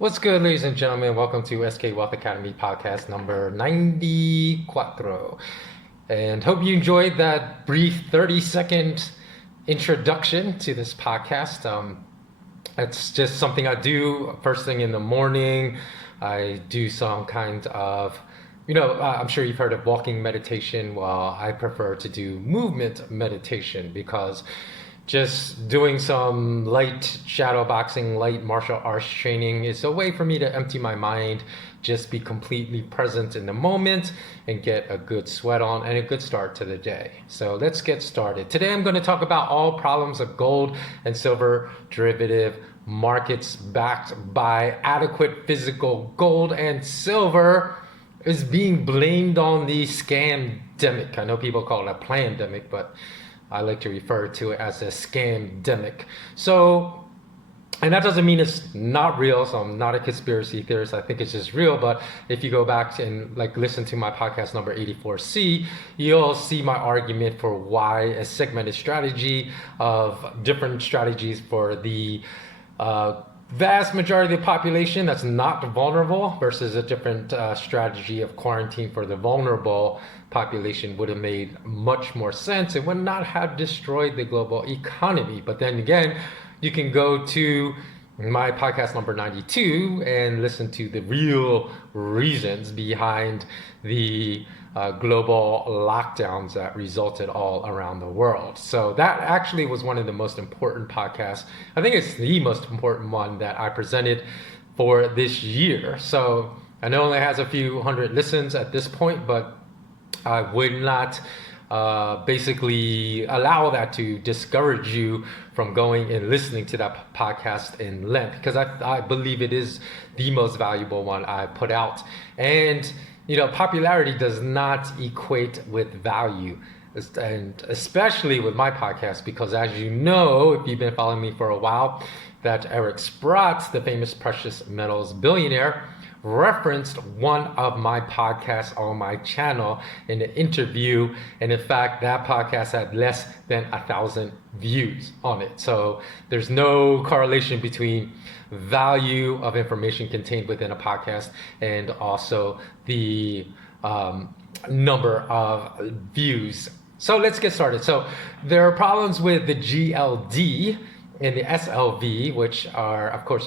What's good, ladies and gentlemen? Welcome to SK Wealth Academy podcast number 94. And hope you enjoyed that brief 30-second introduction to this podcast. It's just something I do first thing in the morning. I do some kind of, I'm sure you've heard of walking meditation. Well, I prefer to do movement meditation because just doing some light shadow boxing, light martial arts training is a way for me to empty my mind, just be completely present in the moment and get a good sweat on and a good start to the day. So let's get started. Today I'm going to talk about all problems of gold and silver derivative markets backed by adequate physical gold and silver is being blamed on the scamdemic. I know people call it a plandemic, but I like to refer to it as a scamdemic. So, and that doesn't mean it's not real. So I'm not a conspiracy theorist. I think it's just real. But if you go back and listen to my podcast number 84C, you'll see my argument for why a segmented strategy of different strategies for the vast majority of the population that's not vulnerable versus a different strategy of quarantine for the vulnerable population would have made much more sense. It would not have destroyed the global economy. But then again, you can go to my podcast number 92 and listen to the real reasons behind the global lockdowns that resulted all around the world. So that actually was one of the most important podcasts. I think it's the most important one that I presented for this year. So I know it only has a few hundred listens at this point, but I would not basically allow that to discourage you from going and listening to that podcast in length, because I believe it is the most valuable one I put out. And popularity does not equate with value, and especially with my podcast, because as you know, if you've been following me for a while, that Eric Sprott, the famous precious metals billionaire, referenced one of my podcasts on my channel in an interview, and in fact that podcast had less than 1,000 views on it. So there's no correlation between value of information contained within a podcast and also the number of views. So let's get started. So there are problems with the GLD and the SLV, which are, of course,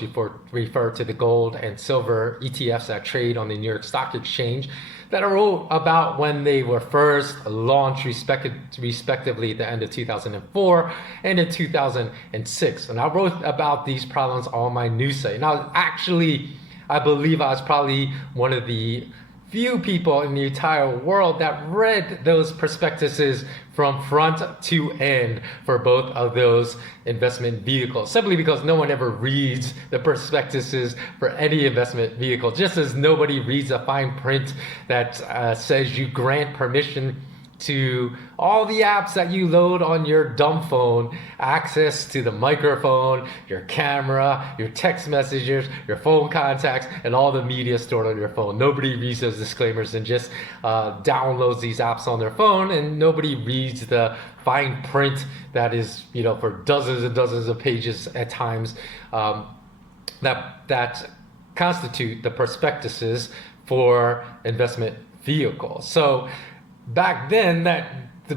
refer to the gold and silver ETFs that trade on the New York Stock Exchange, that are all about when they were first launched respectively at the end of 2004 and in 2006. And I wrote about these problems on my news site. Now, actually, I believe I was probably one of the few people in the entire world that read those prospectuses from front to end for both of those investment vehicles, simply because no one ever reads the prospectuses for any investment vehicle, just as nobody reads a fine print that says you grant permission to all the apps that you load on your dumb phone, access to the microphone, your camera, your text messages, your phone contacts, and all the media stored on your phone. Nobody reads those disclaimers and just downloads these apps on their phone, and nobody reads the fine print that is, for dozens and dozens of pages at times, that constitute the prospectuses for investment vehicles. So back then,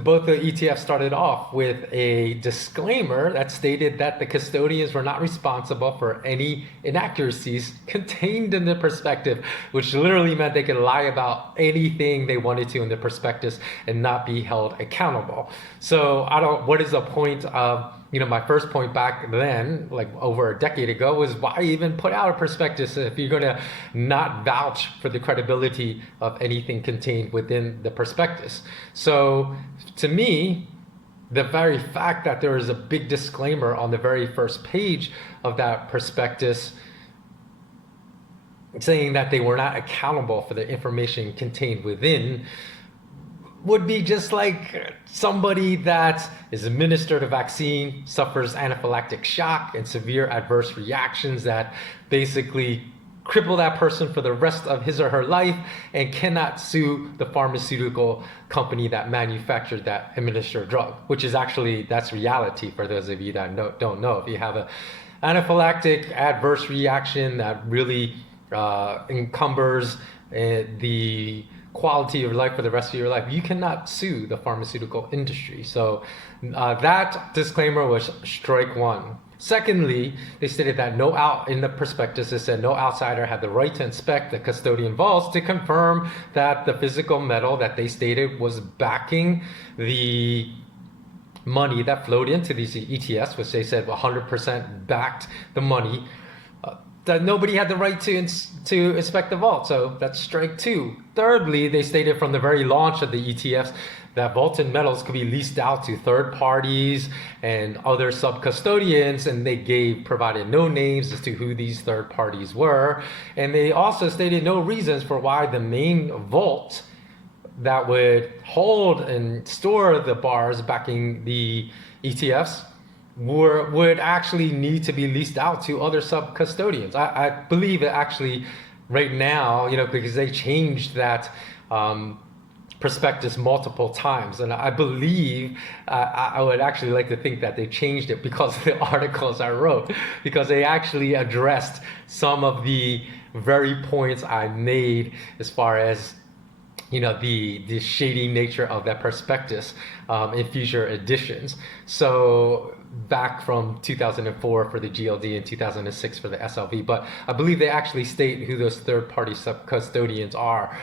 both the ETFs started off with a disclaimer that stated that the custodians were not responsible for any inaccuracies contained in the prospectus, which literally meant they could lie about anything they wanted to in the prospectus and not be held accountable. So what is the point of, my first point back then, over a decade ago, was why even put out a prospectus if you're going to not vouch for the credibility of anything contained within the prospectus? So to me, the very fact that there is a big disclaimer on the very first page of that prospectus saying that they were not accountable for the information contained within would be just like somebody that is administered a vaccine, suffers anaphylactic shock and severe adverse reactions that basically cripple that person for the rest of his or her life and cannot sue the pharmaceutical company that manufactured that administered drug, which is actually, that's reality for those of you that don't know. If you have a anaphylactic adverse reaction that really encumbers the quality of life for the rest of your life, you cannot sue the pharmaceutical industry. So that disclaimer was strike one. Secondly, they stated that in the prospectus, it said no outsider had the right to inspect the custodian vaults to confirm that the physical metal that they stated was backing the money that flowed into these ETFs, which they said 100% backed the money, that nobody had the right to inspect the vault. So that's strike two. Thirdly, they stated from the very launch of the ETFs that vaulted metals could be leased out to third parties and other sub-custodians, and they provided no names as to who these third parties were. And they also stated no reasons for why the main vault that would hold and store the bars backing the ETFs would actually need to be leased out to other sub-custodians. I believe it actually right now, because they changed that prospectus multiple times, and I believe I would actually like to think that they changed it because of the articles I wrote, because they actually addressed some of the very points I made as far as the shady nature of that prospectus in future editions. So back from 2004 for the GLD and 2006 for the SLV, but I believe they actually state who those third-party sub-custodians are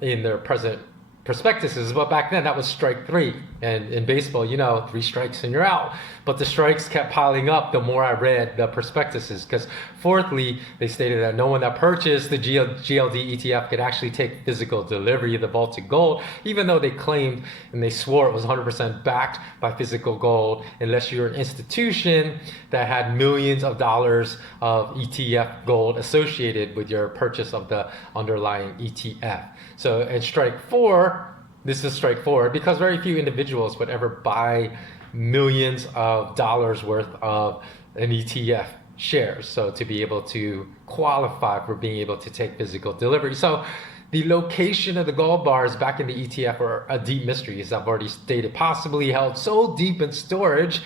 in their present prospectuses. But back then that was strike three, and in baseball, 3 strikes and you're out. But the strikes kept piling up the more I read the prospectuses, because fourthly, they stated that no one that purchased the GLD ETF could actually take physical delivery of the vaulted gold, even though they claimed and they swore it was 100% backed by physical gold, unless you're an institution that had millions of dollars of ETF gold associated with your purchase of the underlying ETF. So in strike four, this is strike four, because very few individuals would ever buy millions of dollars worth of an ETF shares. So to be able to qualify for being able to take physical delivery. So the location of the gold bars back in the ETF are a deep mystery, as I've already stated, possibly held so deep in storage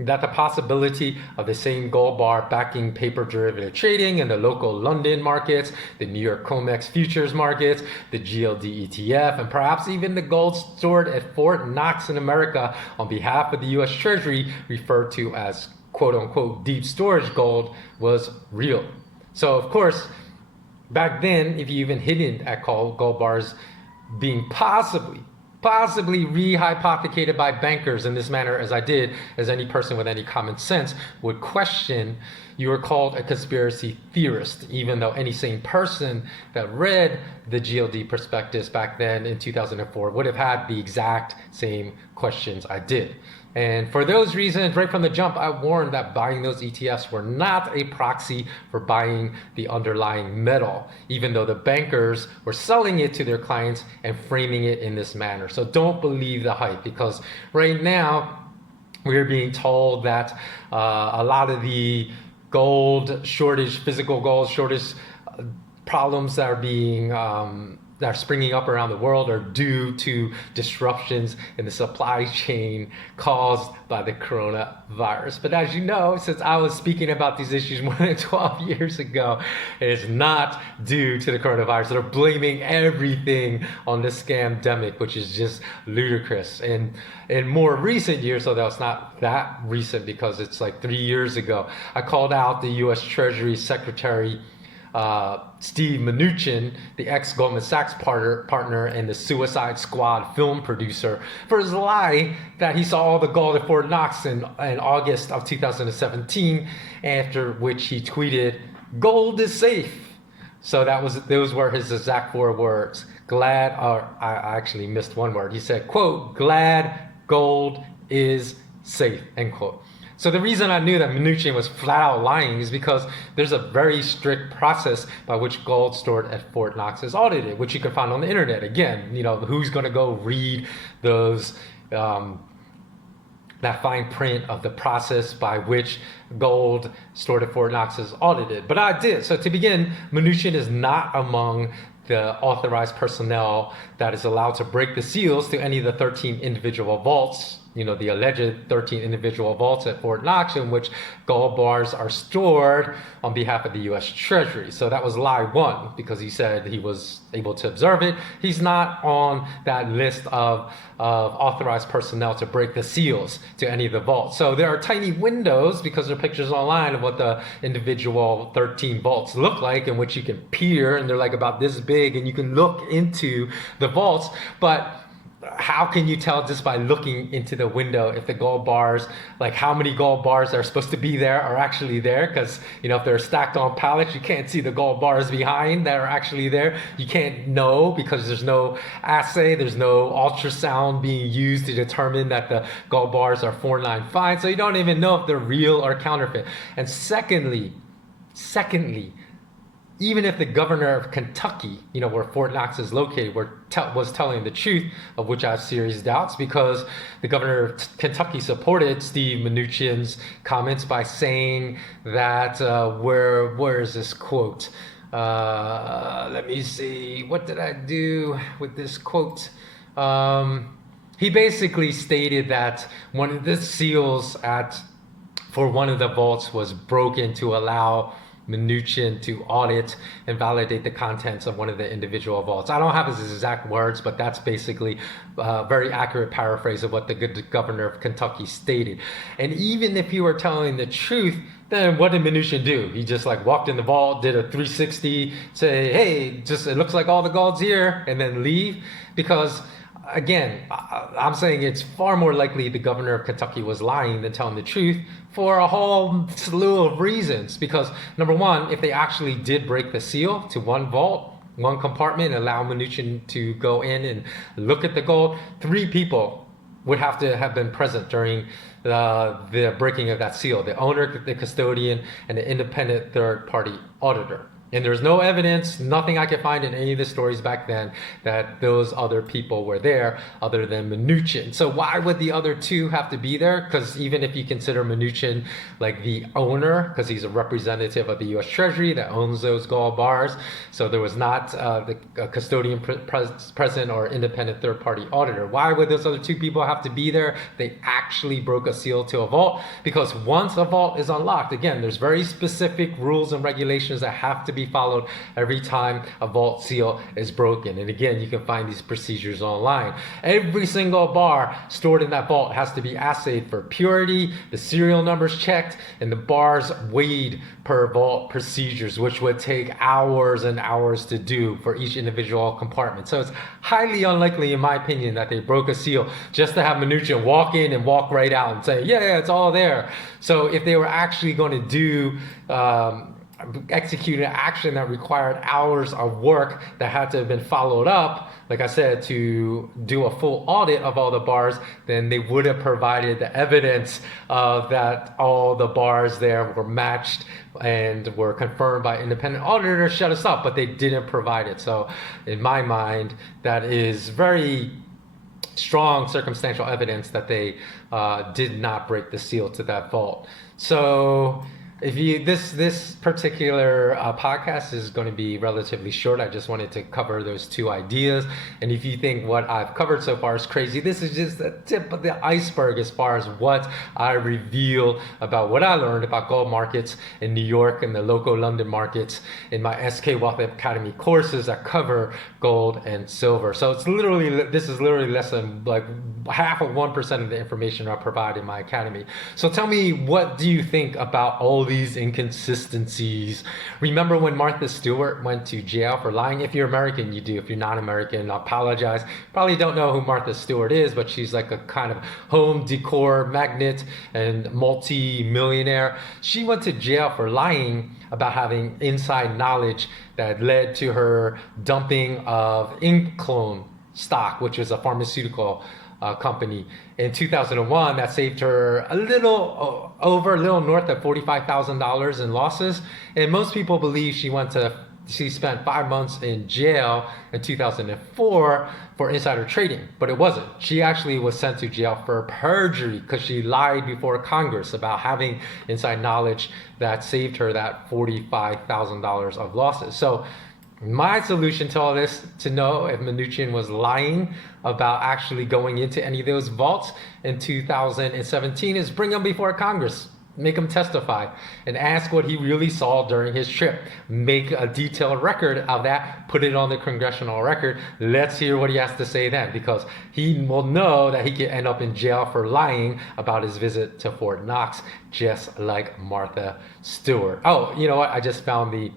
that the possibility of the same gold bar backing paper derivative trading in the local London markets, the New York COMEX futures markets, the GLD ETF, and perhaps even the gold stored at Fort Knox in America on behalf of the US Treasury, referred to as quote unquote deep storage gold, was real. So of course, back then, if you even hinted at gold bars being possibly re-hypothecated by bankers in this manner, as I did, as any person with any common sense would question, you were called a conspiracy theorist, even though any sane person that read the GLD prospectus back then in 2004 would have had the exact same questions I did. And for those reasons, right from the jump, I warned that buying those ETFs were not a proxy for buying the underlying metal, even though the bankers were selling it to their clients and framing it in this manner. So don't believe the hype, because right now we're being told that a lot of the gold shortage, physical gold shortage problems that are being that are springing up around the world are due to disruptions in the supply chain caused by the coronavirus. But as you know, since I was speaking about these issues more than 12 years ago, it is not due to the coronavirus. They're blaming everything on the scamdemic, which is just ludicrous. And in more recent years, although it's not that recent because it's like 3 years ago, I called out the US Treasury Secretary Steve Mnuchin, the ex-Goldman Sachs partner and the Suicide Squad film producer, for his lie that he saw all the gold at Fort Knox in August of 2017, after which he tweeted, "Gold is safe." So those were his exact 4 words. I actually missed one word. He said, quote, "Glad gold is safe," end quote. So the reason I knew that Mnuchin was flat out lying is because there's a very strict process by which gold stored at Fort Knox is audited, which you can find on the internet. Again, who's going to go read those that fine print of the process by which gold stored at Fort Knox is audited? But I did. So to begin, Mnuchin is not among the authorized personnel that is allowed to break the seals to any of the 13 individual vaults, the alleged 13 individual vaults at Fort Knox in which gold bars are stored on behalf of the U.S. Treasury. So that was lie one, because he said he was able to observe it. He's not on that list of authorized personnel to break the seals to any of the vaults. So there are tiny windows, because there are pictures online of what the individual 13 vaults look like, in which you can peer, and they're like about this big, and you can look into the vaults. But how can you tell just by looking into the window if the gold bars, like how many gold bars that are supposed to be there are actually there? Because if they're stacked on pallets, you can't see the gold bars behind that are actually there. You can't know, because there's no assay, there's no ultrasound being used to determine that the gold bars are 495. So you don't even know if they're real or counterfeit. And secondly, even if the governor of Kentucky, where Fort Knox is located, was telling the truth, of which I have serious doubts, because the governor of Kentucky supported Steve Mnuchin's comments by saying that, where is this quote? Let me see, what did I do with this quote? He basically stated that one of the seals for one of the vaults was broken to allow Mnuchin to audit and validate the contents of one of the individual vaults. I don't have his exact words, but that's basically a very accurate paraphrase of what the governor of Kentucky stated. And even if you were telling the truth, then what did Mnuchin do? He just walked in the vault, did a 360, say, hey, it looks like all the gold's here, and then leave? Because again, I'm saying it's far more likely the governor of Kentucky was lying than telling the truth, for a whole slew of reasons. Because number one, if they actually did break the seal to one vault, one compartment, and allow Mnuchin to go in and look at the gold, 3 people would have to have been present during the breaking of that seal: the owner, the custodian, and the independent third-party auditor. And there's no evidence, nothing I could find in any of the stories back then, that those other people were there other than Mnuchin. So why would the other 2 have to be there? Because even if you consider Mnuchin like the owner, because he's a representative of the U.S. Treasury that owns those gold bars, so there was not the custodian present or independent third-party auditor. Why would those other 2 people have to be there? They actually broke a seal to a vault, because once a vault is unlocked, again, there's very specific rules and regulations that have to be followed every time a vault seal is broken. And again, you can find these procedures online. Every single bar stored in that vault has to be assayed for purity, the serial numbers checked, and the bars weighed per vault procedures, which would take hours and hours to do for each individual compartment. So it's highly unlikely, in my opinion, that they broke a seal just to have Mnuchin walk in and walk right out and say, yeah, it's all there. So if they were actually going to do execute an action that required hours of work that had to have been followed up, like I said, to do a full audit of all the bars, then they would have provided the evidence that all the bars there were matched and were confirmed by independent auditors, shut us up, but they didn't provide it. So in my mind, that is very strong circumstantial evidence that they did not break the seal to that vault. So if you this particular podcast is going to be relatively short. I just wanted to cover those 2 ideas. And if you think what I've covered so far is crazy, this is just the tip of the iceberg as far as what I reveal about what I learned about gold markets in New York and the local London markets in my SK Wealth Academy courses that cover gold and silver. So this is literally less than half of 1% of the information I provide in my academy. So tell me, what do you think about all these inconsistencies? Remember when Martha Stewart went to jail for lying? If you're American, you do. If you're not American, I apologize. Probably don't know who Martha Stewart is, but she's like a kind of home decor magnate and multi-millionaire. She went to jail for lying about having inside knowledge that led to her dumping of Inclone stock, which is a pharmaceutical company in 2001 that saved her a little north of $45,000 in losses. And most people believe she spent 5 months in jail in 2004 for insider trading, but it wasn't. She actually was sent to jail for perjury because she lied before Congress about having inside knowledge that saved her that $45,000 of losses. So My solution to all this, to know if Mnuchin was lying about actually going into any of those vaults in 2017, is bring him before Congress. Make him testify and ask what he really saw during his trip. Make a detailed record of that, put it on the congressional record. Let's hear what he has to say then, because he will know that he could end up in jail for lying about his visit to Fort Knox, just like Martha Stewart. Oh, you know what? I just found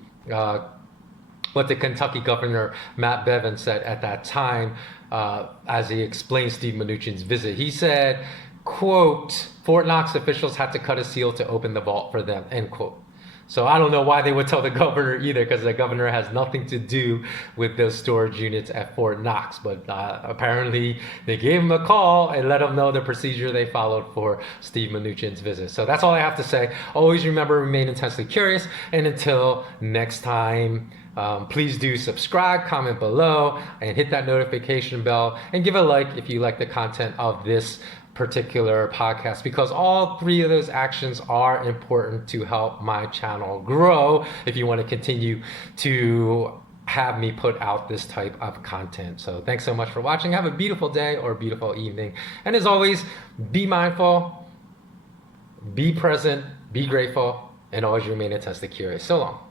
what the Kentucky governor, Matt Bevin, said at that time as he explained Steve Mnuchin's visit. He said, quote, Fort Knox officials had to cut a seal to open the vault for them, end quote. So I don't know why they would tell the governor either, because the governor has nothing to do with those storage units at Fort Knox. But apparently they gave him a call and let him know the procedure they followed for Steve Mnuchin's visit. So that's all I have to say. Always remember, remain intensely curious. And until next time, please do subscribe, comment below, and hit that notification bell, and give a like if you like the content of this particular podcast, because all three of those actions are important to help my channel grow if you want to continue to have me put out this type of content. So thanks so much for watching. Have a beautiful day or a beautiful evening. And as always, be mindful, be present, be grateful, and always remain intensely curious. So long.